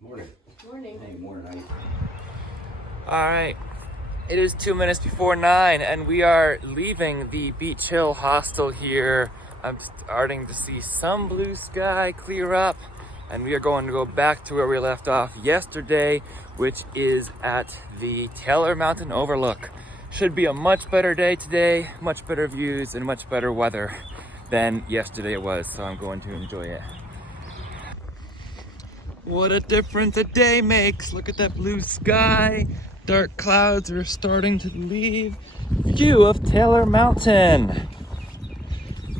Morning. Morning. Hey, morning. All right, it is 2 minutes before 9 and we are leaving the Beach Hill hostel here. I'm starting to see some blue sky clear up and we are going to go back to where we left off yesterday, which is at the Taylor Mountain Overlook. Should be a much better day today, much better views and much better weather than yesterday it was, so I'm going to enjoy it. What a difference a day makes. Look at that blue sky. Dark clouds are starting to leave. View of Taylor Mountain.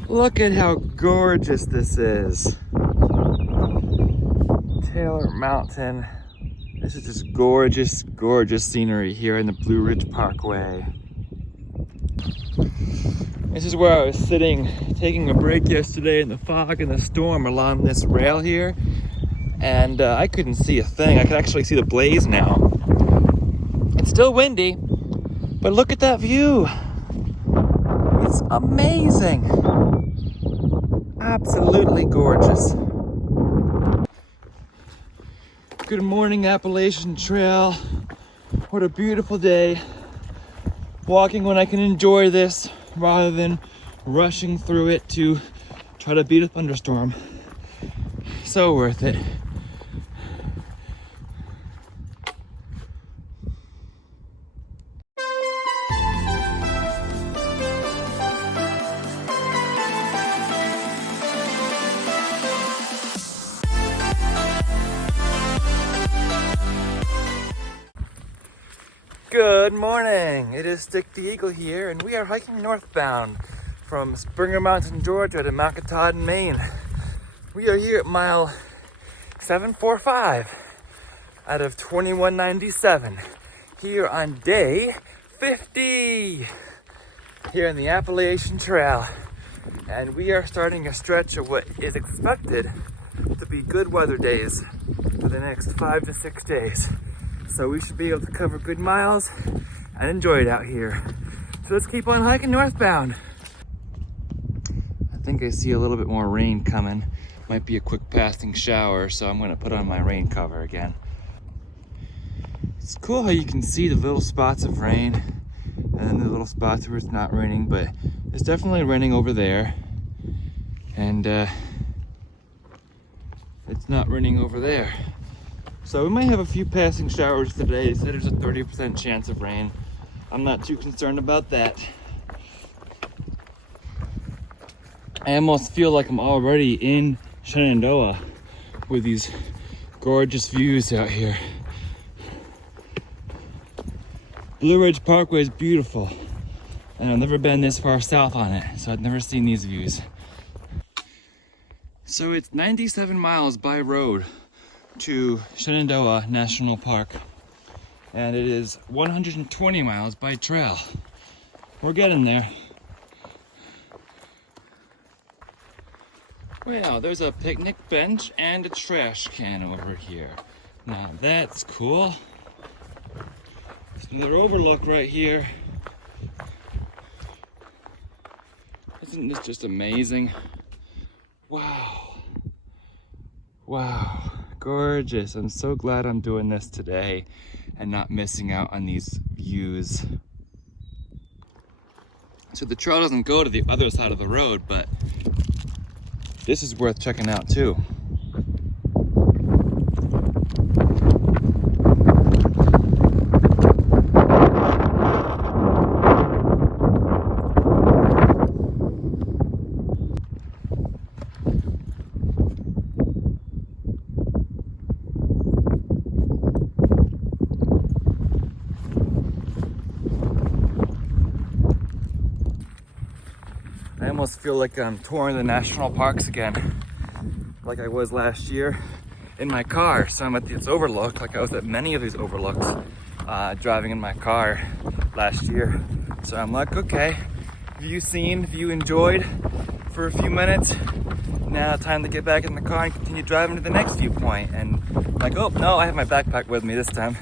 Look at how gorgeous this is. Taylor Mountain. This is just gorgeous, gorgeous scenery here in the Blue Ridge Parkway. This is where I was sitting, taking a break yesterday in the fog and the storm along this rail here. And I couldn't see a thing. I could actually see the blaze now. It's still windy, but look at that view. It's amazing. Absolutely gorgeous. Good morning, Appalachian Trail. What a beautiful day. Walking when I can enjoy this rather than rushing through it to try to beat a thunderstorm. So worth it. Good morning, it is Stick the Eagle here and we are hiking northbound from Springer Mountain, Georgia to Monotony, Maine. We are here at mile 745 out of 2197 here on day 50 here in the Appalachian Trail, and we are starting a stretch of what is expected to be good weather days for the next 5 to 6 days. So we should be able to cover good miles and enjoy it out here. So let's keep on hiking northbound. I think I see a little bit more rain coming. Might be a quick passing shower, so I'm gonna put on my rain cover again. It's cool how you can see the little spots of rain and then the little spots where it's not raining, but it's definitely raining over there. And it's not raining over there. So we might have a few passing showers today. They said there's a 30% chance of rain. I'm not too concerned about that. I almost feel like I'm already in Shenandoah with these gorgeous views out here. Blue Ridge Parkway is beautiful, and I've never been this far south on it, so I've never seen these views. So it's 97 miles by road to Shenandoah National Park, and it is 120 miles by trail. We're getting there. Well, there's a picnic bench and a trash can over here. Now that's cool. There's another overlook right here. Isn't this just amazing? Wow. Wow. Gorgeous. I'm so glad I'm doing this today and not missing out on these views. So the trail doesn't go to the other side of the road, but this is worth checking out too. I almost feel like I'm touring the national parks again, like I was last year in my car. So I'm at this overlook, like I was at many of these overlooks, driving in my car last year. So I'm like, okay, view seen, view enjoyed for a few minutes. Now time to get back in the car and continue driving to the next viewpoint. And I'm like, oh no, I have my backpack with me this time.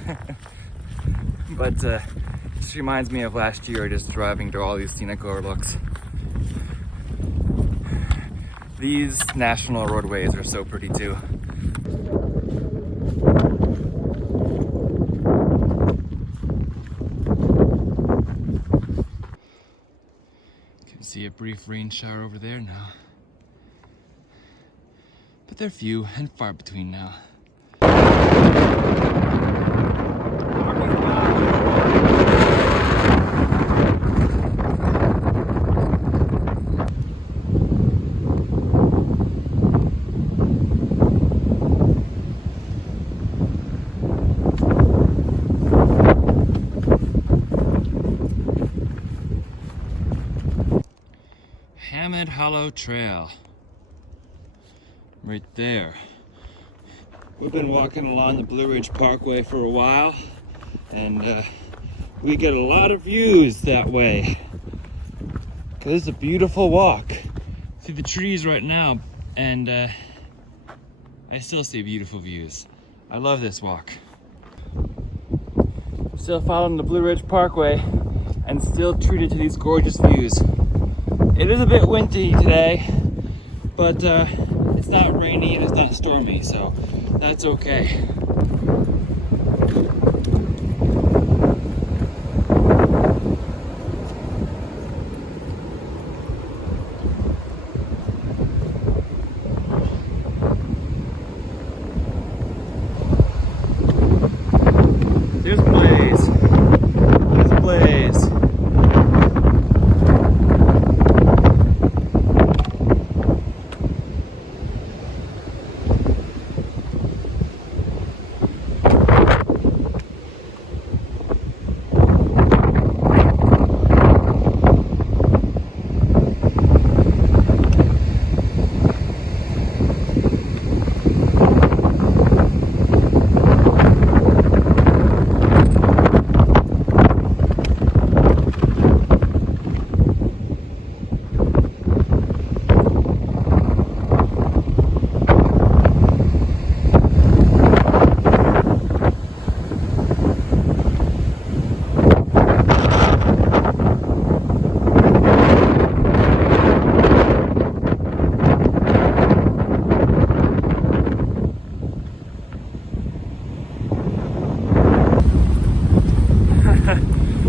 But it just reminds me of last year, just driving to all these scenic overlooks. These national roadways are so pretty too. a brief rain shower over there now. But they're few and far between now. Hammond Hollow Trail. Right there. We've been walking along the Blue Ridge Parkway for a while, and we get a lot of views that way. Cause it's a beautiful walk. See the trees right now, and I still see beautiful views. I love this walk. Still following the Blue Ridge Parkway, and still treated to these gorgeous views. It is a bit windy today, but it's not rainy and it's not stormy, so that's okay. There's Blaze. There's Blaze.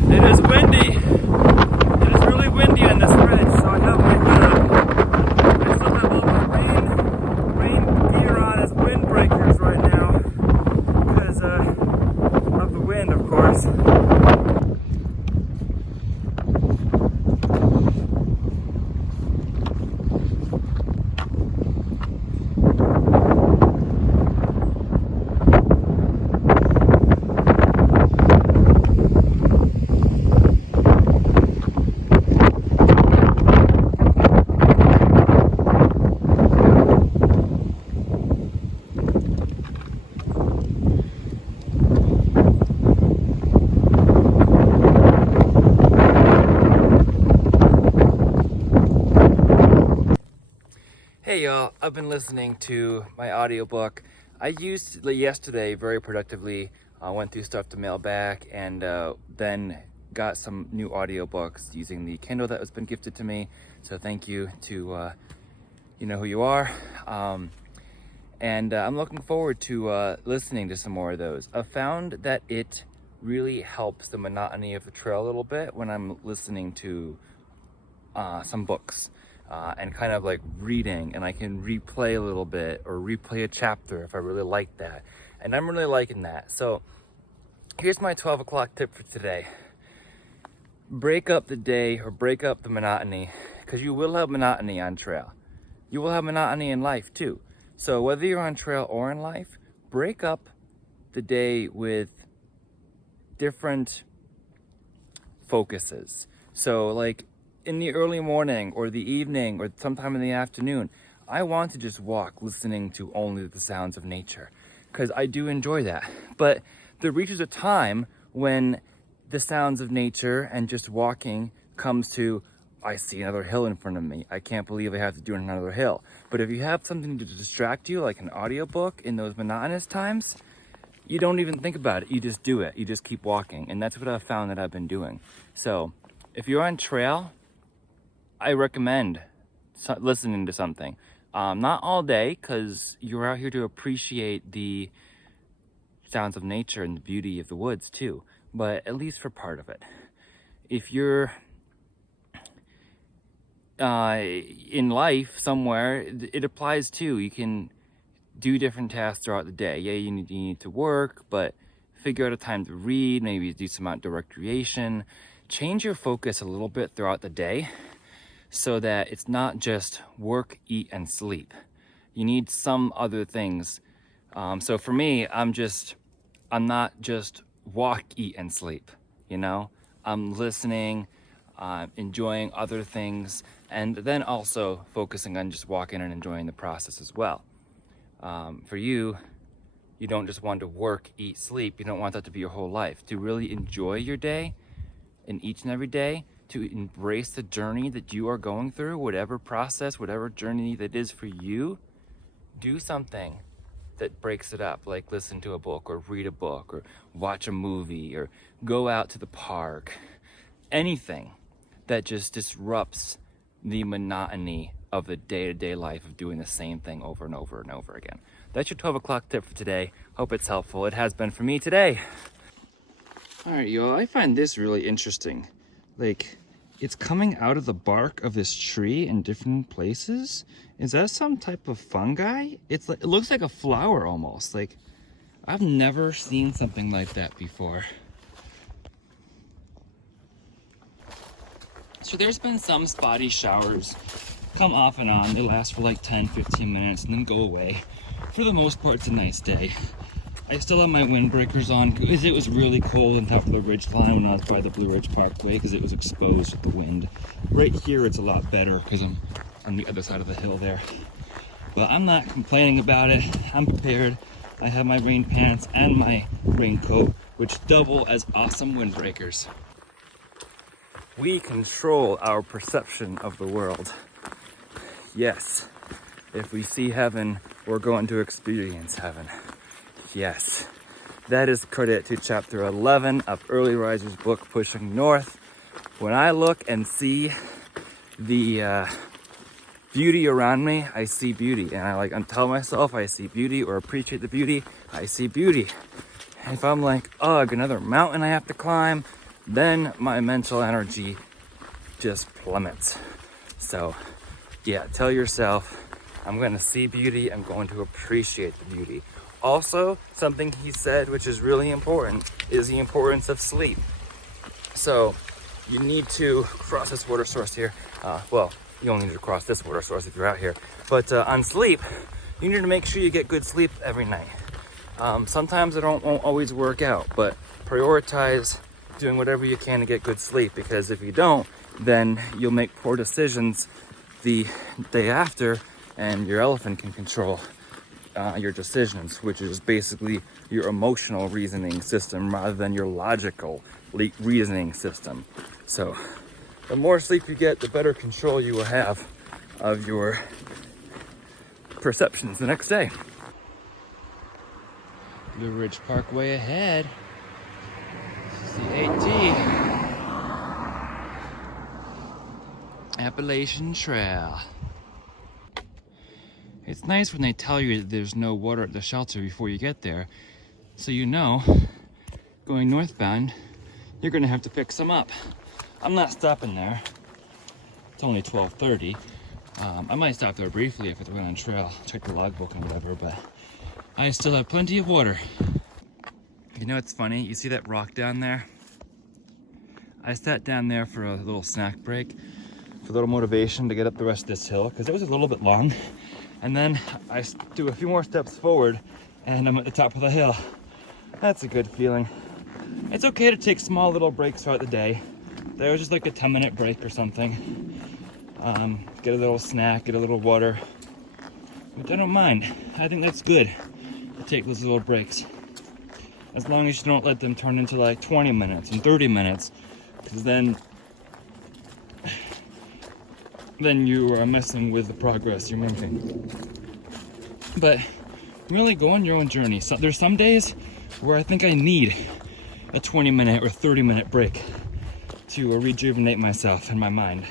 It is windy. It is really windy on this ridge, so I have I still have all my rain gear on as windbreakers right now because of the wind, of course. Hey y'all, I've been listening to my audiobook. I used yesterday very productively. I went through stuff to mail back, and then got some new audiobooks using the Kindle that has been gifted to me. So thank you to you know who you are. And I'm looking forward to listening to some more of those. I've found that it really helps the monotony of the trail a little bit when I'm listening to some books. And kind of like reading, and I can replay a little bit or replay a chapter if I really like that. And I'm really liking that. So here's my 12 o'clock tip for today. Break up the day or break up the monotony, because you will have monotony on trail. You will have monotony in life too. So whether you're on trail or in life, break up the day with different focuses. So like in the early morning or the evening or sometime in the afternoon, I want to just walk listening to only the sounds of nature, because I do enjoy that. But there reaches a time when the sounds of nature and just walking comes to, I see another hill in front of me. I can't believe I have to do another hill. But if you have something to distract you, like an audiobook in those monotonous times, you don't even think about it. You just do it. You just keep walking. And that's what I've found that I've been doing. So if you're on trail, I recommend listening to something. Not all day, because you're out here to appreciate the sounds of nature and the beauty of the woods too, but at least for part of it. If you're in life somewhere, it applies too. You can do different tasks throughout the day. Yeah, you need to work, but figure out a time to read, maybe do some outdoor recreation. Change your focus a little bit throughout the day so that it's not just work, eat, and sleep. You need some other things. So for me, I'm not just walk, eat, and sleep, you know? I'm listening, enjoying other things, and then also focusing on just walking and enjoying the process as well. For you, you don't just want to work, eat, sleep. You don't want that to be your whole life. To really enjoy your day and each and every day, to embrace the journey that you are going through, whatever process, whatever journey that is for you, do something that breaks it up, like listen to a book or read a book or watch a movie or go out to the park. Anything that just disrupts the monotony of the day-to-day life of doing the same thing over and over and over again. That's your 12 o'clock tip for today. Hope it's helpful. It has been for me today. All right, y'all, I find this really interesting. Like, it's coming out of the bark of this tree in different places. Is that some type of fungi? It looks like a flower almost. Like, I've never seen something like that before. So there's been some spotty showers, come off and on. They last for like 10-15 minutes and then go away. For the most part, it's a nice day. I still have my windbreakers on because it was really cold on top of the ridge line when I was by the Blue Ridge Parkway because it was exposed to the wind. Right here, it's a lot better because I'm on the other side of the hill there. But I'm not complaining about it. I'm prepared. I have my rain pants and my raincoat, which double as awesome windbreakers. We control our perception of the world. Yes, if we see heaven, we're going to experience heaven. Yes, that is credit to chapter 11 of Early Riser's book, Pushing North. When I look and see the beauty around me, I see beauty. And I tell myself I see beauty or appreciate the beauty, I see beauty. And if I'm like, ugh, another mountain I have to climb, then my mental energy just plummets. So yeah, tell yourself, I'm going to see beauty, I'm going to appreciate the beauty. Also, something he said, which is really important, is the importance of sleep. So you need to cross this water source here. Well, you only need to cross this water source if you're out here. But on sleep, you need to make sure you get good sleep every night. Sometimes it won't always work out, but prioritize doing whatever you can to get good sleep, because if you don't, then you'll make poor decisions the day after, and your elephant can control your decisions, which is basically your emotional reasoning system rather than your logical reasoning system. So the more sleep you get, the better control you will have of your perceptions the next day. Blue Ridge Parkway ahead. This is the AT. Appalachian Trail. It's nice when they tell you that there's no water at the shelter before you get there. So you know, going northbound, you're gonna have to pick some up. I'm not stopping there. It's only 12:30. I might stop there briefly if it's going on trail, check the logbook and whatever, but I still have plenty of water. You know, it's funny, you see that rock down there? I sat down there for a little snack break, for a little motivation to get up the rest of this hill, because it was a little bit long. And then I do a few more steps forward and I'm at the top of the hill. That's a good feeling. It's okay to take small little breaks throughout the day. There was just like a 10-minute break or something. Get a little snack, get a little water, which I don't mind. I think that's good to take those little breaks. As long as you don't let them turn into like 20 minutes and 30 minutes, because then you are messing with the progress you're making. But really go on your own journey. So there's some days where I think I need a 20-minute or 30-minute break to rejuvenate myself and my mind.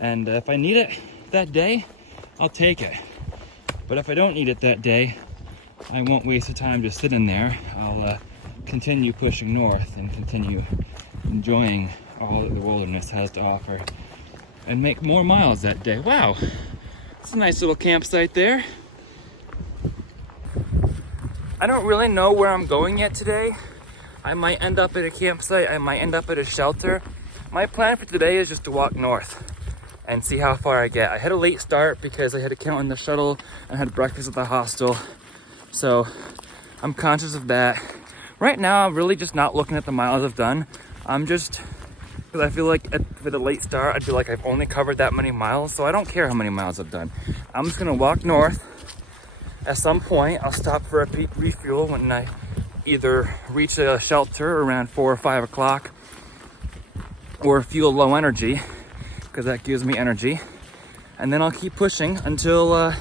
And if I need it that day, I'll take it. But if I don't need it that day, I won't waste the time just sitting there. I'll continue pushing north and continue enjoying all that the wilderness has to offer. and make more miles that day. Wow, it's a nice little campsite there. I don't really know where I'm going yet today. I might end up at a campsite, I might end up at a shelter. My plan for today is just to walk north and see how far I get. I had a late start because I had to count on the shuttle and had breakfast at the hostel. So I'm conscious of that. Right now, I'm really just not looking at the miles I've done. I'm just, because I feel like with a late start, I feel like I've only covered that many miles, so I don't care how many miles I've done. I'm just gonna walk north. At some point, I'll stop for a refuel when I either reach a shelter around 4 or 5 o'clock or feel low energy, because that gives me energy. And then I'll keep pushing until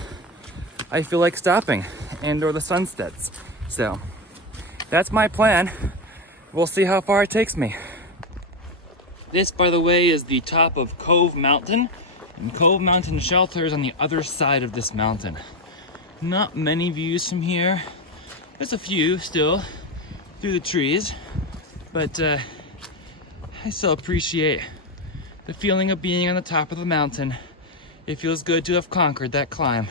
I feel like stopping and or the sun sets. So that's my plan. We'll see how far it takes me. This, by the way, is the top of Cove Mountain, and Cove Mountain shelter is on the other side of this mountain. Not many views from here. There's a few still through the trees, but I still appreciate the feeling of being on the top of the mountain. It feels good to have conquered that climb.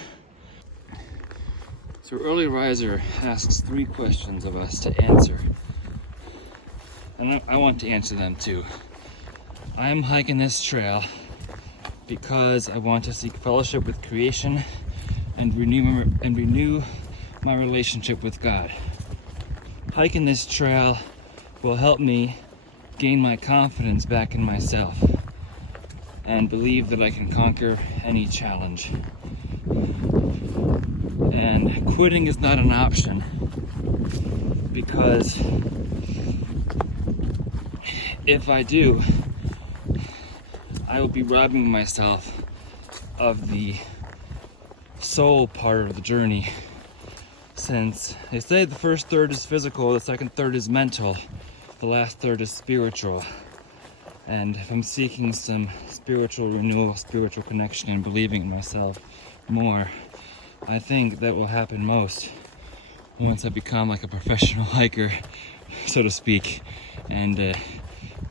So Early Riser asks 3 questions of us to answer, and I want to answer them too. I'm hiking this trail because I want to seek fellowship with creation and renew my relationship with God. Hiking this trail will help me gain my confidence back in myself and believe that I can conquer any challenge. And quitting is not an option, because if I do, I will be robbing myself of the soul part of the journey, since they say the first third is physical, the second third is mental, the last third is spiritual. And if I'm seeking some spiritual renewal, spiritual connection, and believing in myself more, I think that will happen most once I become like a professional hiker, so to speak, and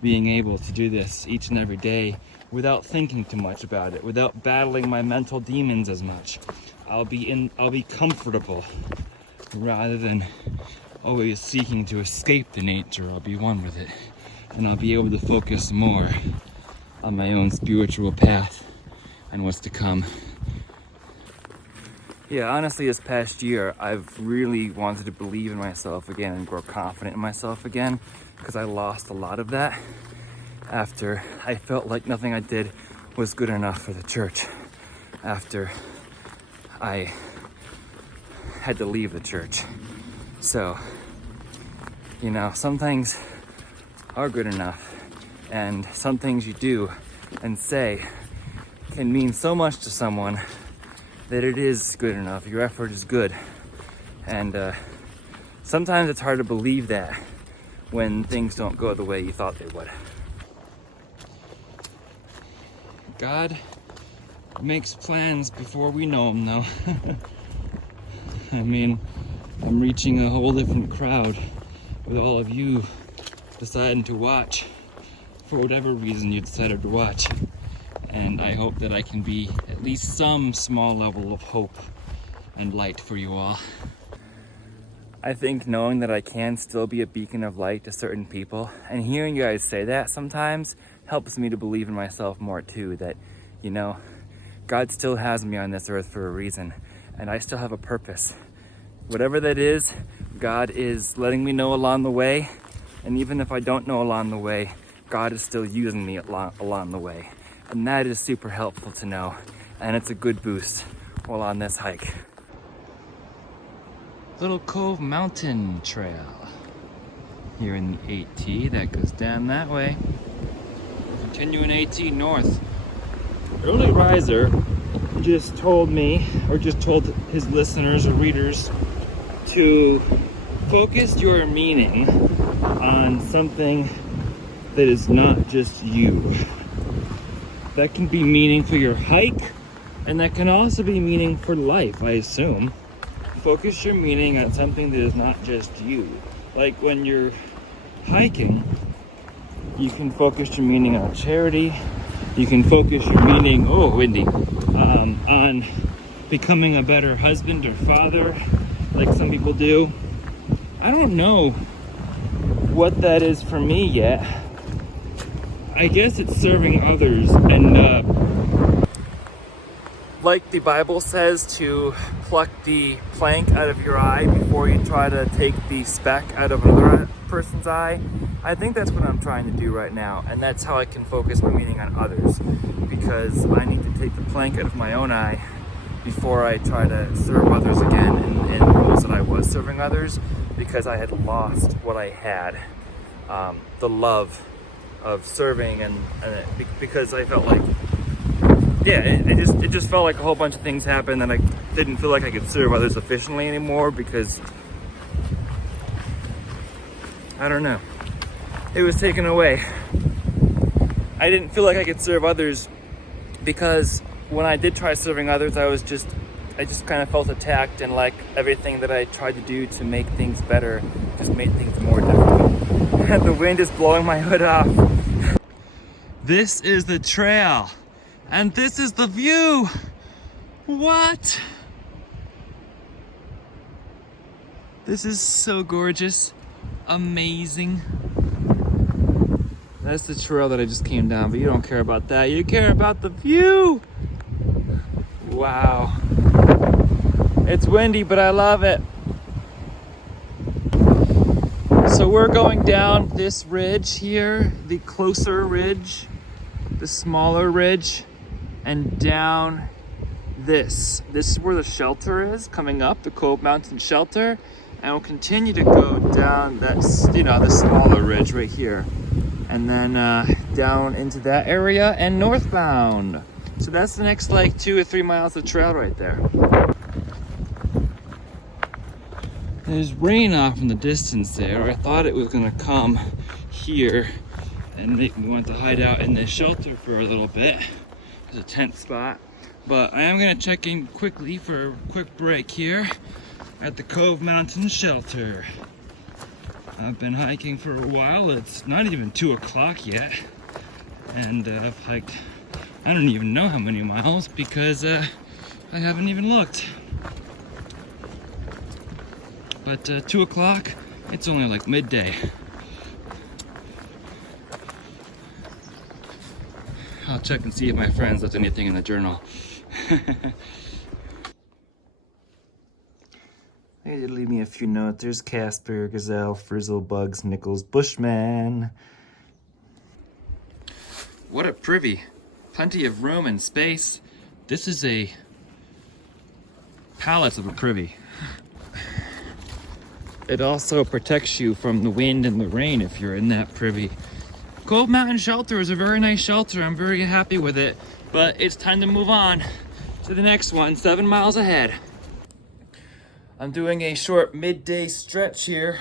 being able to do this each and every day without thinking too much about it, without battling my mental demons as much. I'll be comfortable rather than always seeking to escape the nature. I'll be one with it, and I'll be able to focus more on my own spiritual path and what's to come. Yeah, honestly, this past year, I've really wanted to believe in myself again and grow confident in myself again, because I lost a lot of that after I felt like nothing I did was good enough for the church, after I had to leave the church. So, you know, some things are good enough, and some things you do and say can mean so much to someone that it is good enough. Your effort is good. And sometimes it's hard to believe that when things don't go the way you thought they would. God makes plans before we know them, though. I mean, I'm reaching a whole different crowd with all of you deciding to watch for whatever reason you decided to watch. And I hope that I can be at least some small level of hope and light for you all. I think knowing that I can still be a beacon of light to certain people, and hearing you guys say that sometimes helps me to believe in myself more too, that, you know, God still has me on this earth for a reason, and I still have a purpose. Whatever that is, God is letting me know along the way, and even if I don't know along the way, God is still using me along the way. And that is super helpful to know, and it's a good boost while on this hike. Little Cove Mountain Trail here in the AT that goes down that way. Continuing AT north. Early Riser just told me, or just told his listeners or readers, to focus your meaning on something that is not just you. That can be meaning for your hike, and that can also be meaning for life, I assume. Focus your meaning on something that is not just you. Like when you're hiking, you can focus your meaning on charity, you can focus your meaning, oh, windy, on becoming a better husband or father, like some people do. I don't know what that is for me yet. I guess it's serving others, and like the Bible says, to pluck the plank out of your eye before you try to take the speck out of another person's eye. I think that's what I'm trying to do right now, and that's how I can focus my meaning on others, because I need to take the plank out of my own eye before I try to serve others again in roles that I was serving others, because I had lost what I had, the love of serving, and because I felt like, yeah, it just felt like a whole bunch of things happened, and I didn't feel like I could serve others efficiently anymore, because I don't know, it was taken away. I didn't feel like I could serve others because when I did try serving others, I just kind of felt attacked, and like everything that I tried to do to make things better just made things more difficult. And the wind is blowing my hood off. This is the trail, and this is the view. What? This is so gorgeous, amazing. That's the trail that I just came down, but you don't care about that. You care about the view. Wow. It's windy, but I love it. So we're going down this ridge here, the closer ridge, the smaller ridge, and down this. This is where the shelter is, coming up, the Cove Mountain shelter. And we'll continue to go down that, the smaller ridge right here. And then down into that area and northbound. So that's the next like 2 or 3 miles of trail right there. There's rain off in the distance there. I thought it was gonna come here and make me want to hide out in this shelter for a little bit. There's a tent spot. But I am gonna check in quickly for a quick break here at the Cove Mountain shelter. I've been hiking for a while. It's not even 2 o'clock yet. And I've hiked, I don't even know how many miles because I haven't even looked. But 2 o'clock, it's only like midday. I'll check and see if my friends left anything in the journal. They did leave me a few notes. There's Casper, Gazelle, Frizzle, Bugs, Nichols, Bushman. What a privy. Plenty of room and space. This is a palace of a privy. It also protects you from the wind and the rain if you're in that privy. Cove Mountain Shelter is a very nice shelter. I'm very happy with it. But it's time to move on to the next one, 7 miles ahead. I'm doing a short midday stretch here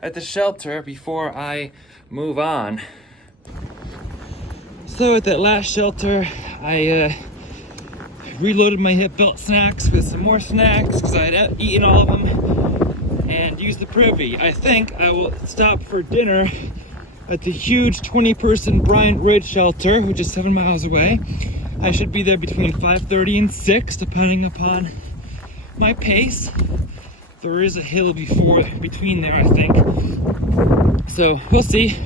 at the shelter before I move on. So at that last shelter, I reloaded my hip belt snacks with some more snacks because I had eaten all of them, and used the privy. I think I will stop for dinner at the huge 20-person Bryant Ridge shelter, which is 7 miles away. I should be there between 5:30 and 6, depending upon my pace. There is a hill between there, I think. So we'll see.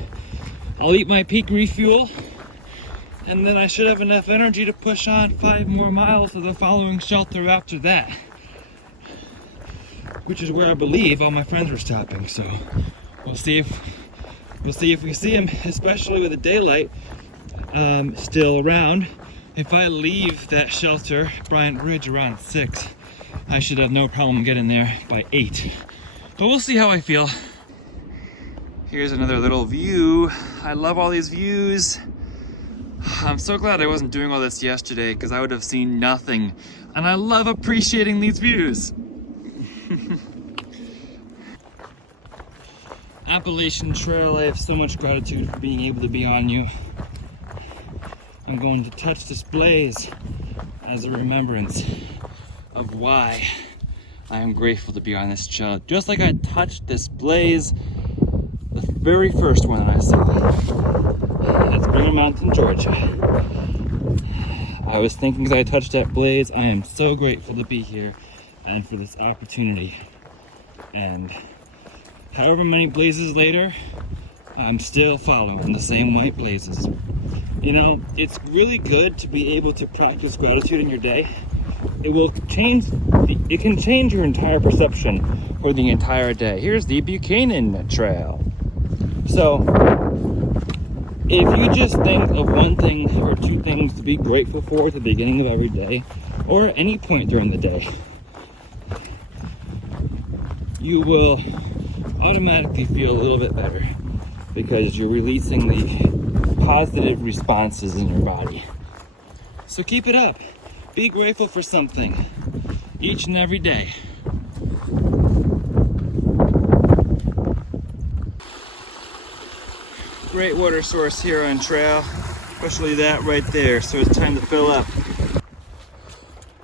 I'll eat my peak refuel, and then I should have enough energy to push on 5 more miles to the following shelter after that, which is where I believe all my friends are stopping. So we'll see if we see them, especially with the daylight still around. If I leave that shelter, Bryant Ridge, around 6, I should have no problem getting there by 8. But we'll see how I feel. Here's another little view. I love all these views. I'm so glad I wasn't doing all this yesterday because I would have seen nothing. And I love appreciating these views. Appalachian Trail, I have so much gratitude for being able to be on you. I'm going to touch this blaze as a remembrance of why I am grateful to be on this trail. Just like I touched this blaze very first one I saw. That's Springer Mountain, Georgia. I was thinking as I touched that blaze, I am so grateful to be here and for this opportunity. And however many blazes later, I'm still following the same white blazes. You know, it's really good to be able to practice gratitude in your day. It can change your entire perception for the entire day. Here's the Buchanan Trail. So, if you just think of one thing or two things to be grateful for at the beginning of every day, or at any point during the day, you will automatically feel a little bit better because you're releasing the positive responses in your body. So keep it up. Be grateful for something each and every day. Great water source here on trail, especially that right there, so it's time to fill up.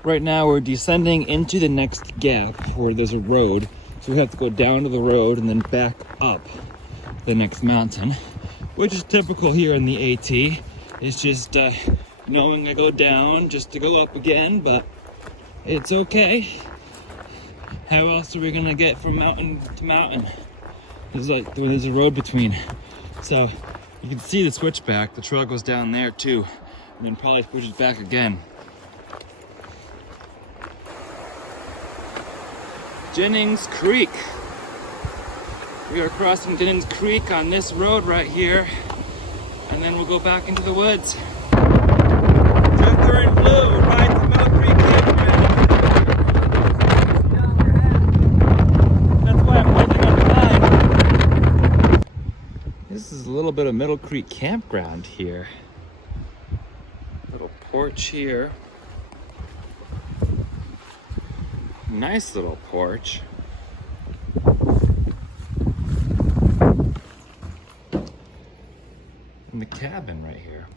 Right now we're descending into the next gap where there's a road, so we have to go down to the road and then back up the next mountain, which is typical here in the AT. It's just knowing I go down just to go up again, but it's okay. How else are we gonna get from mountain to mountain? There's a road between. So you can see the switchback. The trail goes down there too, and then probably pushes back again. Jennings Creek. We are crossing Jennings Creek on this road right here, and then we'll go back into the woods. Drifter in blue, ride to Middle Creek Campground. That's why I'm hiking on the line. This is a little bit of Middle Creek Campground here. Little porch here. Nice little porch. And the cabin right here.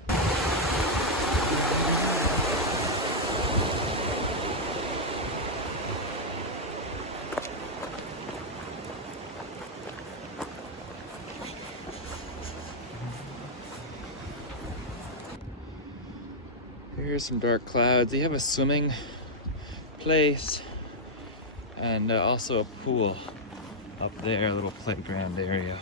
Here's some dark clouds. They have a swimming place and also a pool up there, a little playground area.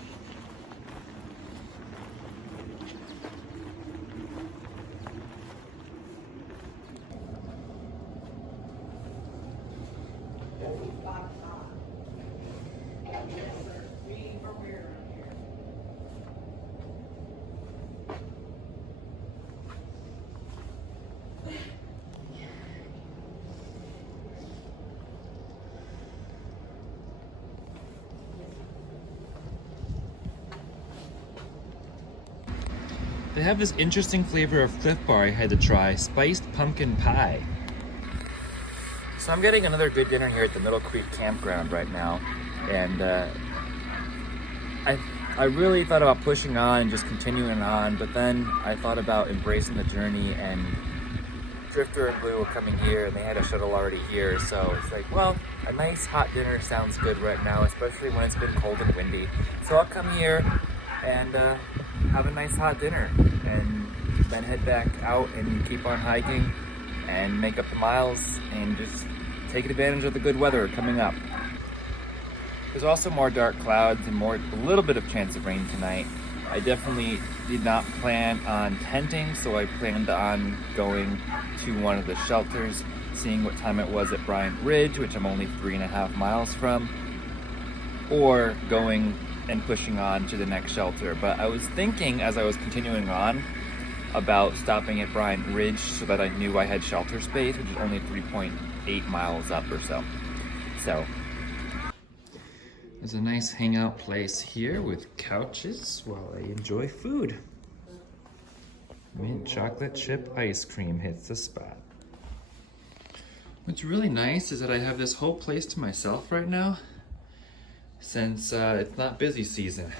They have this interesting flavor of Cliff Bar I had to try, spiced pumpkin pie. So I'm getting another good dinner here at the Middle Creek Campground right now, and I really thought about pushing on and just continuing on, but then I thought about embracing the journey, and Drifter and Blue were coming here and they had a shuttle already here, so it's like, well, a nice hot dinner sounds good right now, especially when it's been cold and windy. So I'll come here and have a nice hot dinner and then head back out and keep on hiking and make up the miles and just take advantage of the good weather coming up. There's also more dark clouds and a little bit of chance of rain tonight. I definitely did not plan on tenting, so I planned on going to one of the shelters, seeing what time it was at Bryant Ridge, which I'm only 3.5 miles from, or going and pushing on to the next shelter. But I was thinking as I was continuing on about stopping at Bryant Ridge so that I knew I had shelter space, which is only 3.8 miles up or so. So there's a nice hangout place here with couches while I enjoy food. Mint chocolate chip ice cream hits the spot. What's really nice is that I have this whole place to myself right now, since it's not busy season.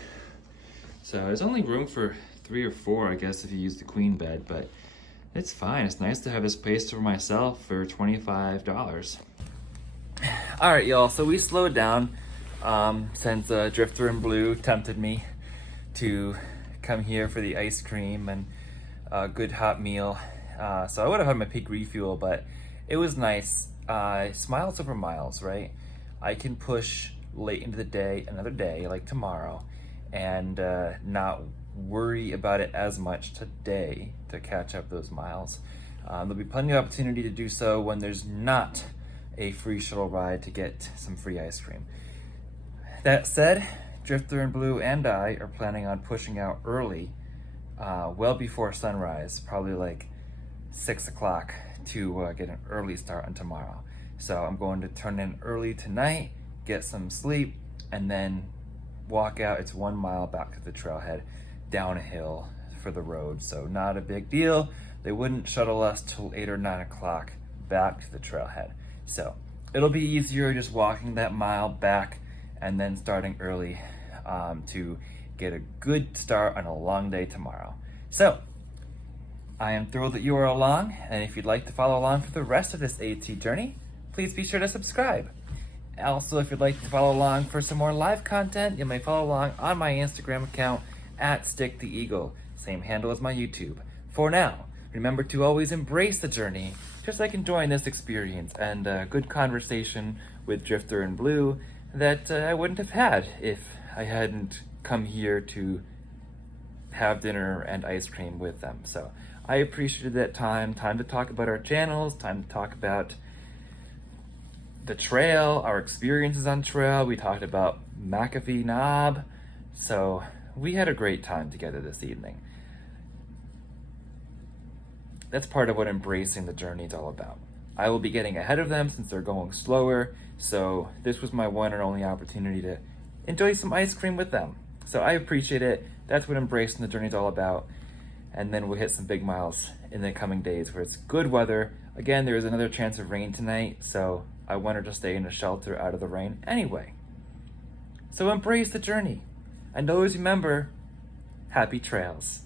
So there's only room for 3 or 4, I guess, if you use the queen bed, but it's fine. It's nice to have this place for myself for $25. All right, y'all, so we slowed down since Drifter and Blue tempted me. to come here for the ice cream and a good hot meal. So I would have had my peak refuel, but it was nice. Smiles over miles, right? I can push late into the day, another day, like tomorrow, and not worry about it as much today to catch up those miles. There'll be plenty of opportunity to do so when there's not a free shuttle ride to get some free ice cream. That said, Drifter and Blue and I are planning on pushing out early, well before sunrise, probably like 6 o'clock, to get an early start on tomorrow. So I'm going to turn in early tonight, get some sleep, and then walk out. It's 1 mile back to the trailhead, down a hill for the road. So not a big deal. They wouldn't shuttle us till 8 or 9 o'clock back to the trailhead. So it'll be easier just walking that mile back and then starting early to get a good start on a long day tomorrow. So I am thrilled that you are along, and if you'd like to follow along for the rest of this AT journey, please be sure to subscribe. Also, if you'd like to follow along for some more live content, you may follow along on my Instagram account at StickTheEagle, same handle as my YouTube. For now, remember to always embrace the journey, just like enjoying this experience and a good conversation with Drifter and Blue that I wouldn't have had if I hadn't come here to have dinner and ice cream with them. So I appreciated that time to talk about our channels, time to talk about the trail, our experiences on trail. We talked about McAfee Knob. So we had a great time together this evening. That's part of what embracing the journey is all about. I will be getting ahead of them since they're going slower. So this was my one and only opportunity to enjoy some ice cream with them. So I appreciate it. That's what embracing the journey is all about. And then we'll hit some big miles in the coming days where it's good weather. Again, there is another chance of rain tonight, so I wanted to stay in a shelter out of the rain anyway. So embrace the journey. And always remember, happy trails.